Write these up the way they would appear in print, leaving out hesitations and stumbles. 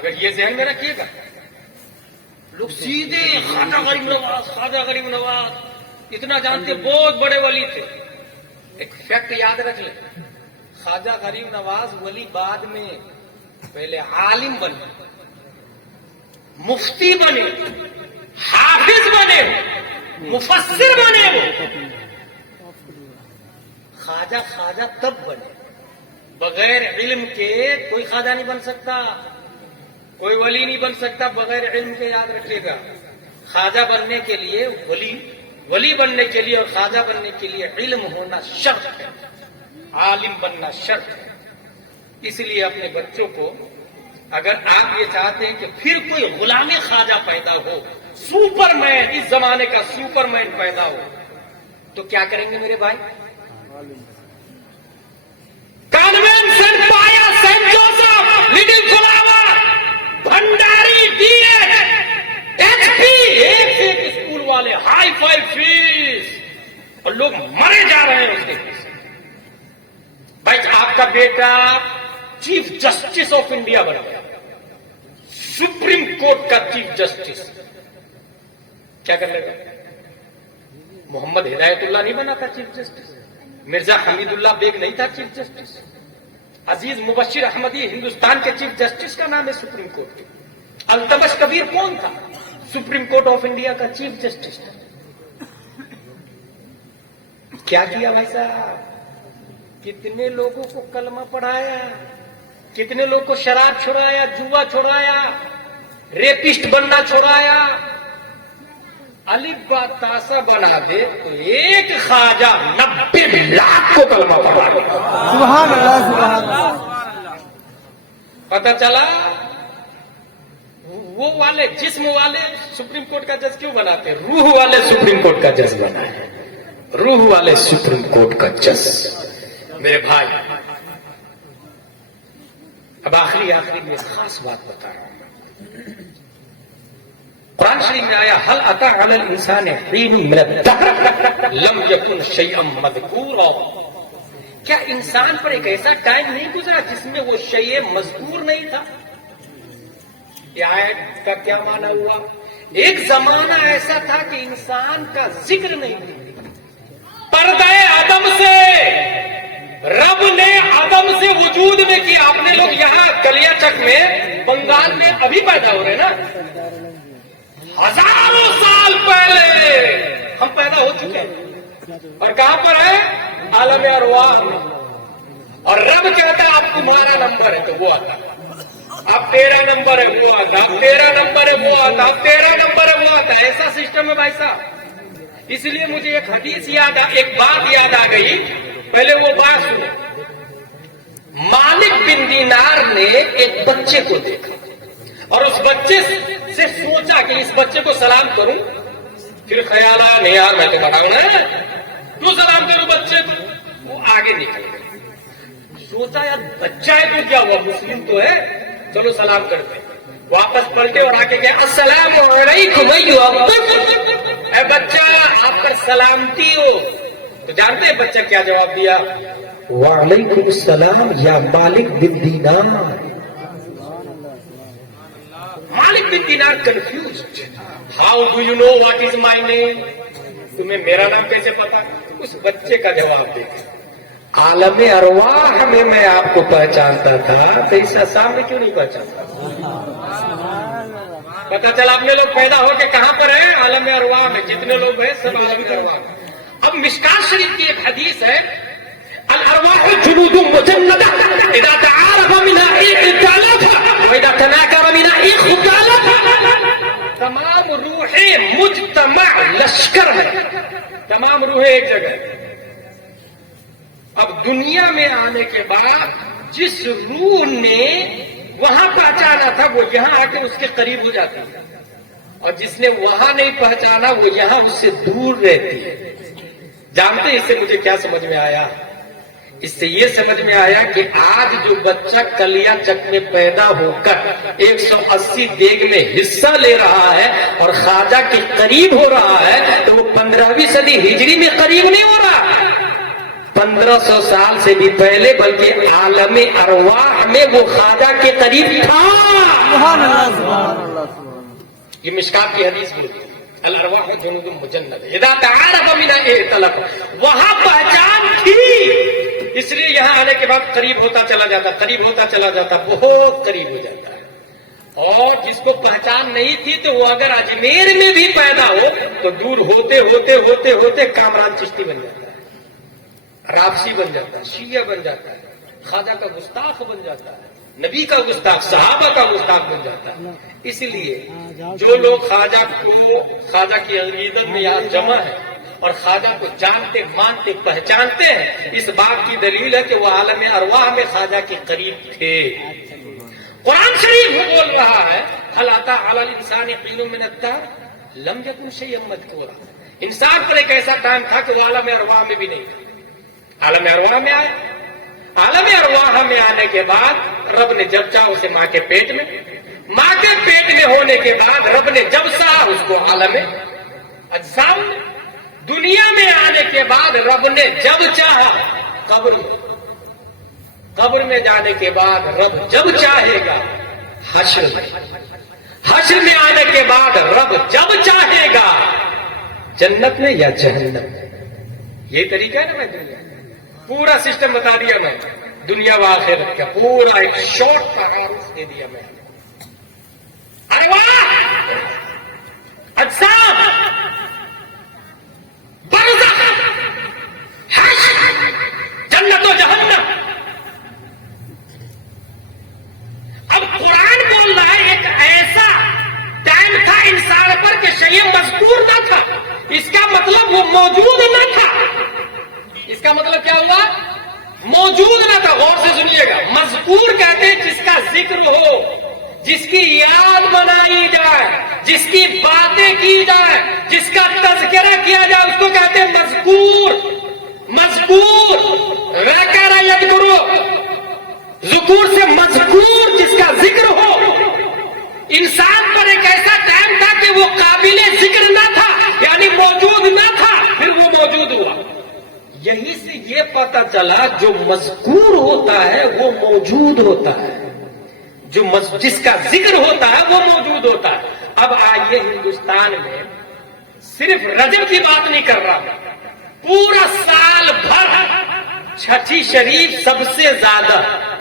مگر یہ ذہن میں رکھیے گا، لوگ سیدھے خواجہ غریب نواز، خواجہ غریب نواز اتنا جانتے، بہت بڑے ولی تھے. ایک فیکٹ یاد رکھ لیں، خواجہ غریب نواز ولی بعد میں، پہلے عالم بنے، مفتی بنے، حافظ بنے، مفسر بنے. وہ خواجہ تب بنے. بغیر علم کے کوئی خواجہ نہیں بن سکتا، کوئی ولی نہیں بن سکتا بغیر علم کے. یاد رکھیے گا، خواجہ بننے کے لیے، ولی بننے کے لیے اور خواجہ بننے کے لیے علم ہونا شرط ہے، عالم بننا شرط ہے. اس لیے اپنے بچوں کو، اگر آپ یہ چاہتے ہیں کہ پھر کوئی غلامی خواجہ پیدا ہو، سپر مین، اس زمانے کا سپر مین پیدا ہو، تو کیا کریں گے میرے بھائی؟ کانوینٹ سینٹ پایا، Saint Joseph, Little Flower, Bhandari, D H P, ایک سے ایک اسکول والے، ہائی فائی فیس، اور لوگ مرے جا رہے ہیں اس کے پیچھے. بھائی آپ کا بیٹا چیف جسٹس آف انڈیا بن گیا، سپریم کورٹ کا چیف جسٹس، کیا کر لے گا؟ محمد ہدایت اللہ نہیں بنا تھا چیف جسٹس، مرزا حمید اللہ بیگ نہیں تھا چیف جسٹس، عزیز مبشر احمدی ہندوستان کے چیف جسٹس کا نام ہے سپریم کورٹ کے. التمش کبیر کون تھا؟ سپریم کورٹ آف انڈیا کا چیف جسٹس. کیا کیا بھائی صاحب؟ کتنے لوگوں کو کلمہ پڑھایا، کتنے لوگوں کو شراب چھڑایا، جوا چھڑایا، ریپسٹ بننا چھڑایا. الف با تاسا بنا دے تو ایک خواجہ 90 لاکھ کو کلمہ پڑھا دے. سبحان اللہ، سبحان اللہ. پتہ چلا وہ والے جسم والے سپریم کورٹ کا جج کیوں بناتے؟ روح والے سپریم کورٹ کا جج بنا ہے، روح والے سپریم کورٹ کا جج. میرے بھائی، اب آخری میں خاص بات بتا رہا ہوں. قرآن شریف میں آیا حل اتی علی الانسان حین من الدہر لم یکن شیئا مذکورا. کیا انسان پر ایک ایسا ٹائم نہیں گزرا جس میں وہ شیء مذکور نہیں تھا؟ یہ آیت کا کیا معنی ہوا؟ ایک زمانہ ایسا تھا کہ انسان کا ذکر نہیں تھا. پردہ عدم سے رب نے عدم سے وجود میں کیا. آپ نے لوگ یہاں کلیا چک میں، بنگال میں ابھی پیدا ہو رہے نا، ہزاروں سال پہلے ہم پیدا ہو چکے ہیں. اور کہاں پر ہے؟ عالم ارواح میں. اور رب کہتا ہے آپ تمہارا نمبر ہے تو وہ آتا، اب 13 نمبر ہے وہ آتا، اب 13 نمبر ہے وہ آتا، اب 13 نمبر ہے وہ آتا. ایسا سسٹم ہے بھائی صاحب. اس لیے مجھے ایک حدیث ایک بات یاد آ گئی. پہلے وہ بات سنو. مالک بن دینار نے ایک بچے کو دیکھا اور اس بچے سے سوچا کہ اس بچے کو سلام کروں. پھر خیال آیا نہیں یار میں تو بتاؤں نا، تو سلام کروں بچے کو. وہ آگے نکل گئے. سوچا یار بچہ ہے تو کیا ہوا، مسلم تو ہے، چلو سلام کرتے. واپس پلٹے اور آگے گئے، السلام علیکم اے بچہ، آپ پر سلامتی ہو. تو جانتے ہیں بچہ کیا جواب دیا؟ وعلیکم السلام یا مالک بن دینار. Malik bin Dinar confused. How do you know what is my name? تمہیں میرا نام کیسے پتا؟ اس بچے کا جواب دیکھ. عالم ارواح میں آپ کو پہچانتا تھا تو اس آسام میں کیوں نہیں پہچانتا؟ پتا چلا اپنے لوگ پیدا ہو کے کہاں پر ہیں؟ عالم ارواح میں. جتنے لوگ ہیں سب عالم ارواح. اب مشکات شریف کی ایک حدیث ہے، الارواح جنود مجندہ اذا تعارف منها اختلف واذا تناكر منها اختلف. تمام روحیں مجتمع لشکر ہے، تمام روحیں ایک جگہ. اب دنیا میں آنے کے بعد جس روح نے وہاں پہچانا تھا وہ یہاں آ کے اس کے قریب ہو جاتی ہے، اور جس نے وہاں نہیں پہچانا وہ یہاں اس سے دور رہتی ہے. جانتے اس سے مجھے کیا سمجھ میں آیا؟ اس سے یہ سمجھ میں آیا کہ آج جو بچہ کلیا چک میں پیدا ہو کر 180 دیگ میں حصہ لے رہا ہے اور خواجہ کے قریب ہو رہا ہے، تو وہ 15ویں صدی ہجری میں قریب نہیں ہو رہا، 1500 سال سے بھی پہلے، بلکہ عالم ارواح میں وہ خواجہ کے قریب تھا. سبحان اللہ سبحان اللہ سبحان یہ مشکات کی حدیث بھی ہے. الارواح جنود مجند اذا تعارف من ائتلف، وہاں پہچان تھی، اس لیے یہاں آنے کے بعد قریب ہوتا چلا جاتا، قریب ہوتا چلا جاتا، بہت قریب ہو جاتا ہے. اور جس کو پہچان نہیں تھی تو وہ اگر اجمیر میں بھی پیدا ہو تو دور ہوتے ہوتے ہوتے ہوتے کامران چشتی بن جاتا ہے، رابشی بن جاتا ہے، شیعہ بن جاتا ہے، خواجہ کا گستاخ بن جاتا ہے، نبی کا گستاخ، صحابہ کا گستاخ بن جاتا ہے. اس لیے جو لوگ خواجہ کی عقیدت میں یہاں جمع ہے اور خواجہ کو جانتے مانتے پہچانتے ہیں، اس بات کی دلیل ہے کہ وہ عالم ارواح میں خواجہ کے قریب تھے. قرآن شریف بول رہا ہے هل اتى على الانسان حين من الدهر لم يكن شيئا مذكورا. انسان پر ایک ایسا ٹائم تھا کہ وہ عالم ارواح میں بھی نہیں تھا. عالم ارواح میں آئے، عالم ارواح میں آنے کے بعد رب نے جب چاہا اسے ماں کے پیٹ میں، ماں کے پیٹ میں ہونے کے بعد رب نے جب چاہا اس کو عالم اجسام میں، دنیا میں آنے کے بعد رب نے جب چاہا قبر میں جانے کے بعد رب جب چاہے گا حشر میں آنے کے بعد رب جب چاہے گا جنت میں یا جہنم میں. یہی طریقہ ہے نا. میں دنیا پورا سسٹم بتا دیا، میں دنیا و آخرت کا پورا ایک شارٹ تعارف دے دیا میں. ارواح، اجسام، برزخ، حشر، جنت و جہنم. اب قرآن بول رہا ہے ایک ایسا ٹائم تھا انسان پر کہ شیء مذکور نہ تھا. اس کا مطلب وہ موجود نہ تھا. اس کا مطلب کیا ہوا؟ موجود نہ تھا. غور سے سنیے گا. مذکور کہتے ہیں جس کا ذکر ہو، جس کی یاد بنائی جائے، جس کی باتیں کی جائے، جس کا تذکرہ کیا جائے، اس کو کہتے ہیں مذکور. مذکور ذکر یذکر، ذکور سے مذکور جس کا ذکر ہو. انسان پر ایک ایسا ٹائم تھا کہ وہ قابل ذکر نہ تھا، یعنی موجود نہ تھا، پھر وہ موجود ہوا. یہیں سے یہ پتا چلا جو مذکور ہوتا ہے وہ موجود ہوتا ہے، جس کا ذکر ہوتا ہے وہ موجود ہوتا ہے. اب آئیے ہندوستان میں صرف رجب کی بات نہیں کر رہا، پورا سال بھر چھٹی شریف سب سے زیادہ،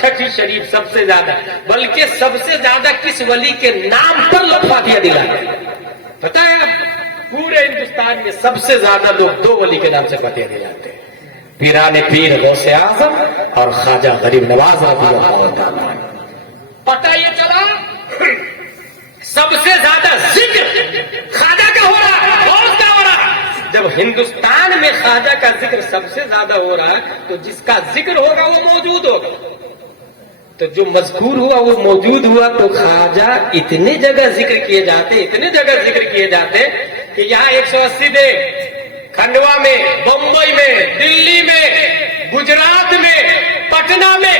چھٹی شریف سب سے زیادہ، بلکہ سب سے زیادہ کس ولی کے نام پر لوگ فاتحہ دلاتے ہیں پتا ہے؟ پورے ہندوستان میں سب سے زیادہ لوگ دو ولی کے نام سے فاتحہ دلاتے ہیں، پیران پیر غوث اعظم اور خواجہ غریب نواز رضی اللہ تعالیٰ. پتہ یہ چلا سب سے زیادہ ذکر خواجہ کا ہو رہا ہے، غوث کا ہو رہا ہے. جب ہندوستان میں خواجہ کا ذکر سب سے زیادہ ہو رہا ہے تو جس کا ذکر ہوگا وہ موجود ہوگا. تو جو مذکور ہوا وہ موجود ہوا. تو خواجہ اتنے جگہ ذکر کیے جاتے، اتنے جگہ ذکر کیے جاتے کہ یہاں 180 دے، کھنڈوا میں، بمبئی میں، دلی میں، گجرات میں، پٹنہ میں،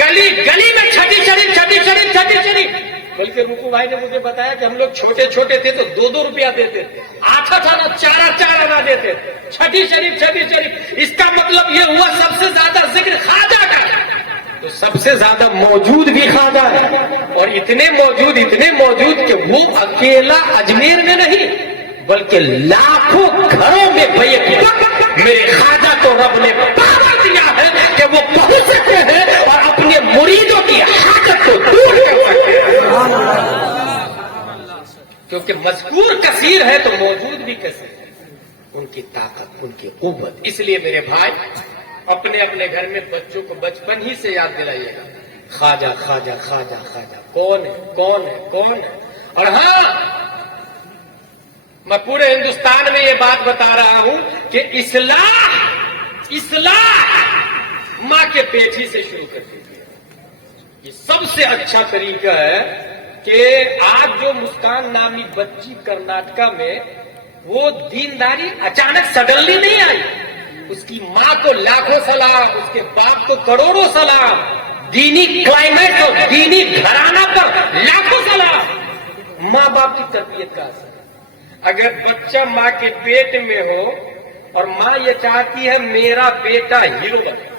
گلی گلی میں چھٹی شریف، چھٹی شریف، چھٹی شریف. بلکہ رکو بھائی نے مجھے بتایا کہ ہم لوگ چھوٹے چھوٹے تھے تو 2-2 روپیہ دیتے تھے، 8 آنا، 4 آنا دیتے تھے. چھٹی شریف، چھٹی شریف. اس کا مطلب یہ ہوا سب سے زیادہ ذکر خواجہ کا. تو سب سے زیادہ موجود بھی خواجہ ہے، اور اتنے موجود کہ وہ اکیلا اجمیر میں نہیں بلکہ لاکھوں گھروں میں بیک وقت میرے خواجہ کو رب نے پاور دیا ہے کہ وہ پہنچ سکتے ہیں اور اپنے مریدوں کی حاجت کو دور کر سکتے ہیں. کیونکہ مذکور کثیر ہے تو موجود بھی کثیر ہے. ان کی طاقت، ان کی قوت. اس لیے میرے بھائی اپنے اپنے گھر میں بچوں کو بچپن ہی سے یاد دلائیے گا خواجہ خواجہ خواجہ خواجہ کون ہے کون ہے کون ہے. اور ہاں میں پورے ہندوستان میں یہ بات بتا رہا ہوں کہ اصلاح ماں کے پیٹ ہی سے شروع کر دیجیے. یہ سب سے اچھا طریقہ ہے کہ آج جو مسکان نامی بچی کرناٹکا میں وہ دینداری اچانک سڈنلی نہیں آئی. اس کی ماں کو لاکھوں سلام، اس کے باپ کو کروڑوں سلام، دینی کلائمیٹ اور دینی گھرانہ پر لاکھوں سلام. ماں باپ کی تربیت کا اثر. اگر بچہ ماں کے پیٹ میں ہو اور ماں یہ چاہتی ہے میرا بیٹا ہیرو بنے.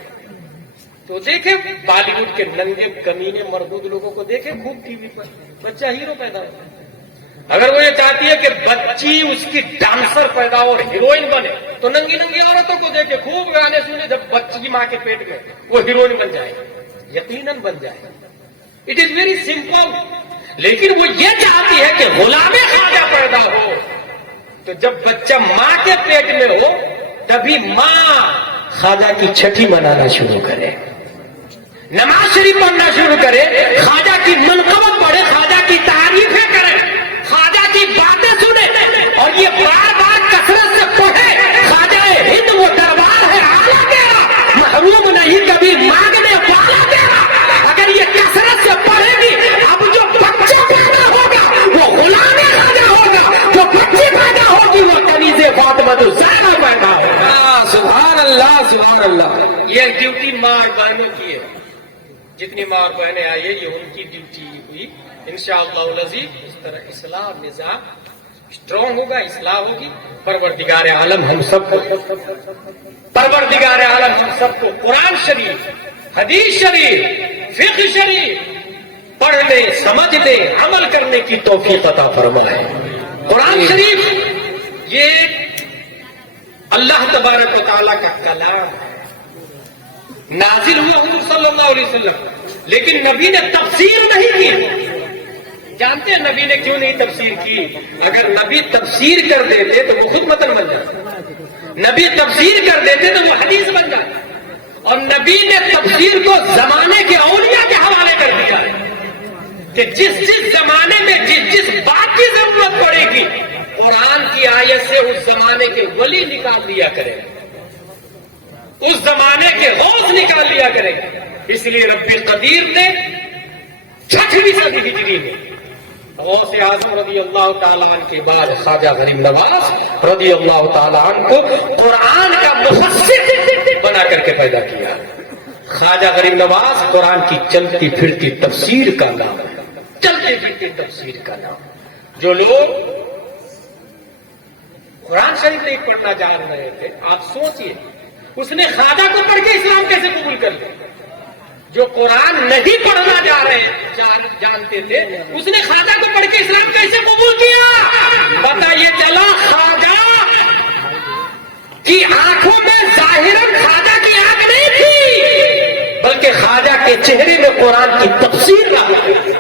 تو دیکھیں بالی ووڈ کے ننگے کمینے مردود لوگوں کو دیکھیں خوب ٹی وی پر بچہ ہیرو پیدا ہوتا ہے. اگر وہ یہ چاہتی ہے کہ بچی اس کی ڈانسر پیدا ہو اور ہیروئن بنے تو ننگی ننگی عورتوں کو دیکھے خوب گانے سنے جب بچی ماں کے پیٹ میں وہ ہیروئن بن جائے یقیناً بن جائے. It is very simple. لیکن وہ یہ چاہتی ہے کہ غلام خواجہ پیدا ہو. تو جب بچہ ماں کے پیٹ میں ہو تبھی ماں خواجہ کی چھٹی منانا شروع کرے, نماز شریف پڑھنا شروع کرے, خواجہ کی منقبت پڑھے, خواجہ کی تعریفیں کرے, خواجہ کی باتیں سنے اور یہ بار بار کثرت سے پڑھے. خواجہ ہند وہ دربار ہے آلہ تیرا, محروم نہیں کبھی مانگنے والا تیرا. اگر یہ کثرت سے پڑھے گی اب جو بچہ پیدا ہوگا وہ غلام خواجہ ہوگا, جو بچی پیدا ہوگی وہ کنیز فاطمہ الزہرا پیدا ہوگا. سبحان اللہ سبحان اللہ. یہ ڈیوٹی ماں اور بہنوں کی ہے. جتنی ماں اور بہنیں آئی ہے یہ ان کی ڈیوٹی ہوئی. انشاءاللہ العزیز اس طرح اصلاح نظام اسٹرانگ ہوگا, اصلاح ہوگی. پروردگار عالم ہم سب کو قرآن شریف, حدیث شریف, فقہ شریف پڑھنے, سمجھنے, عمل کرنے کی توفیق عطا فرمائے. قرآن شریف یہ اللہ تبارک و تعالیٰ کا کلام ہے, نازل ہوئے حضور صلی اللہ علیہ وسلم, لیکن نبی نے تفسیر نہیں کی. جانتے ہیں نبی نے کیوں نہیں تفسیر کی؟ اگر نبی تفسیر کر دیتے تو وہ خود متن بن جاتا, نبی تفسیر کر دیتے تو وہ حدیث بن جاتا. اور نبی نے تفسیر کو زمانے کے اولیاء کے حوالے کر دیا کہ جس زمانے میں جس بات کی ضرورت پڑے گی قرآن کی آیت سے اس زمانے کے ولی نکال لیا کرے, اس زمانے کے غوث نکال لیا کرے. اس لیے رب قدیر نے 6ویں صدی ہجری میں غوث اعظم رضی اللہ تعالیٰ عنہ کے بعد خواجہ غریب نواز رضی اللہ تعالیٰ عنہ کو قرآن کا مفسر بنا کر کے پیدا کیا. خواجہ غریب نواز قرآن کی چلتی پھرتی تفسیر کا نام ہے, چلتی پھرتی تفسیر کا نام. جو لوگ قرآن شریف نہیں پڑھنا جان رہے تھے, آپ سوچئے اس نے خواجہ کو پڑھ کے اسلام کیسے قبول کر لیا؟ جو قرآن نہیں پڑھنا جانتے تھے اس نے خواجہ کو پڑھ کے اسلام کیسے قبول کیا؟ پتہ یہ چلا خواجہ کی آنکھوں میں ظاہراً خواجہ کی آنکھ نہیں تھی بلکہ خواجہ کے چہرے میں قرآن کی تفسیر رہا کرتی تھی,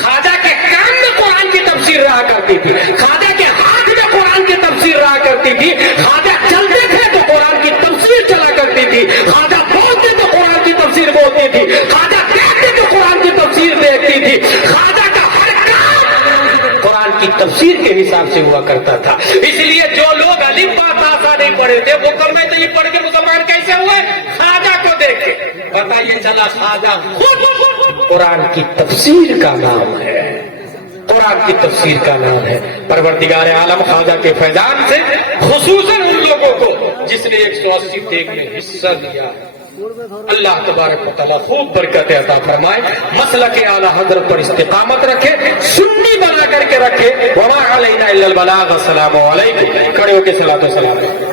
خواجہ کے کان میں قرآن کی تفسیر رہا کرتی تھی, خواجہ کے ہاتھ میں قرآن کی تفسیر رہا کرتی تھی, خواجہ چلتے تھے تو قرآن کی تفسیر چلا کرتی تھی, خواجہ بولتے تو قرآن کی تفسیر بولتی تھی, خواجہ دیکھتے تو قرآن کی تفسیر دیکھتی تھی. خواجہ کا ہر کام قرآن کی تفسیر کے حساب سے ہوا کرتا تھا. اس لیے جو لوگ الف با تا سا نہیں پڑھے تھے وہ کلمہ طیب پڑھ کے مسلمان کیسے ہوئے؟ خواجہ کو دیکھ کے. پتہ یہ چلا خواجہ خود قرآن کی تفسیر کا نام ہے, قرآن کی تفسیر کا نام ہے. پروردگار عالم خواجہ کے فیضان سے خصوصاً ان لوگوں کو جس نے 180 ٹیک میں حصہ لیا, اللہ تبارک و تعالیٰ خوب برکت عطا فرمائے. مسلک اعلیٰ حضرت پر استقامت رکھے, سنی بنا کر کے رکھے. وما علینا الا البلاغ. السلام علیکم. کھڑے ہو کے صلاۃ و سلام.